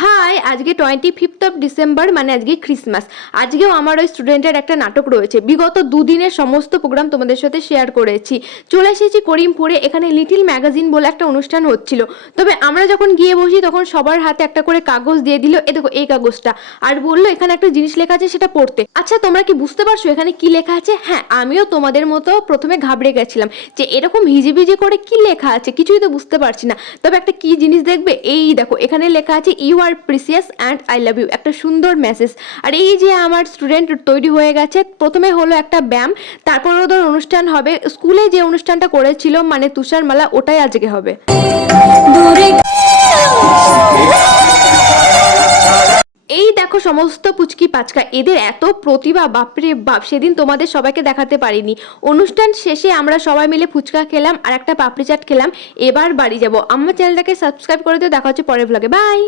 High, আজকে 25th December, মানে আজকে ক্রিসমাস। আজকেও আমার ওই স্টুডেন্টের একটা নাটক রয়েছে। বিগত দুদিনের সমস্ত প্রোগ্রাম তোমাদের সাথে শেয়ার করেছি। চলে এসেছি করিমপুরে। এখানে লিটিল ম্যাগাজিন বলে একটা অনুষ্ঠান হচ্ছিল। তবে আমরা যখন গিয়ে বসি তখন সবার হাতে একটা করে কাগজ দিয়ে দিল, এ দেখো এই কাগজটা, আর বললো এখানে একটা জিনিস লেখা আছে সেটা পড়তে। আচ্ছা, তোমরা কি বুঝতে পারছো এখানে কি লেখা আছে? হ্যাঁ, আমিও তোমাদের মতো প্রথমে ঘাবড়ে গেছিলাম যে এরকম হিজিবিজি করে কি লেখা আছে, কিছুই তো বুঝতে পারছি না। তবে একটা কি জিনিস দেখবে, এই দেখো এখানে লেখা আছে you are precious and I love you, একটা সুন্দর মেসেজ। আর এই যে আমার স্টুডেন্ট তৈরি হয়ে গেছে, প্রথমে হলো একটা ব্যায়াম, তারপর ওদের অনুষ্ঠান হবে। স্কুলে যে অনুষ্ঠানটা করেছিল মানে তুষারমালা, ওটাই আজকে হবে। এই দেখো সমস্ত পুচকি পাচকা, এদের এত প্রতিভা, বাপরে বাপ! সেদিন তোমাদের সবাইকে দেখাতে পারিনি। অনুষ্ঠান শেষে আমরা সবাই মিলে ফুচকা খেলাম আর একটা পাপড়ি চাট খেলাম। এবার বাড়ি যাব। আমার চ্যানেলটাকে সাবস্ক্রাইব করে দিও। দেখা হচ্ছে পরের ব্লগে। বাই।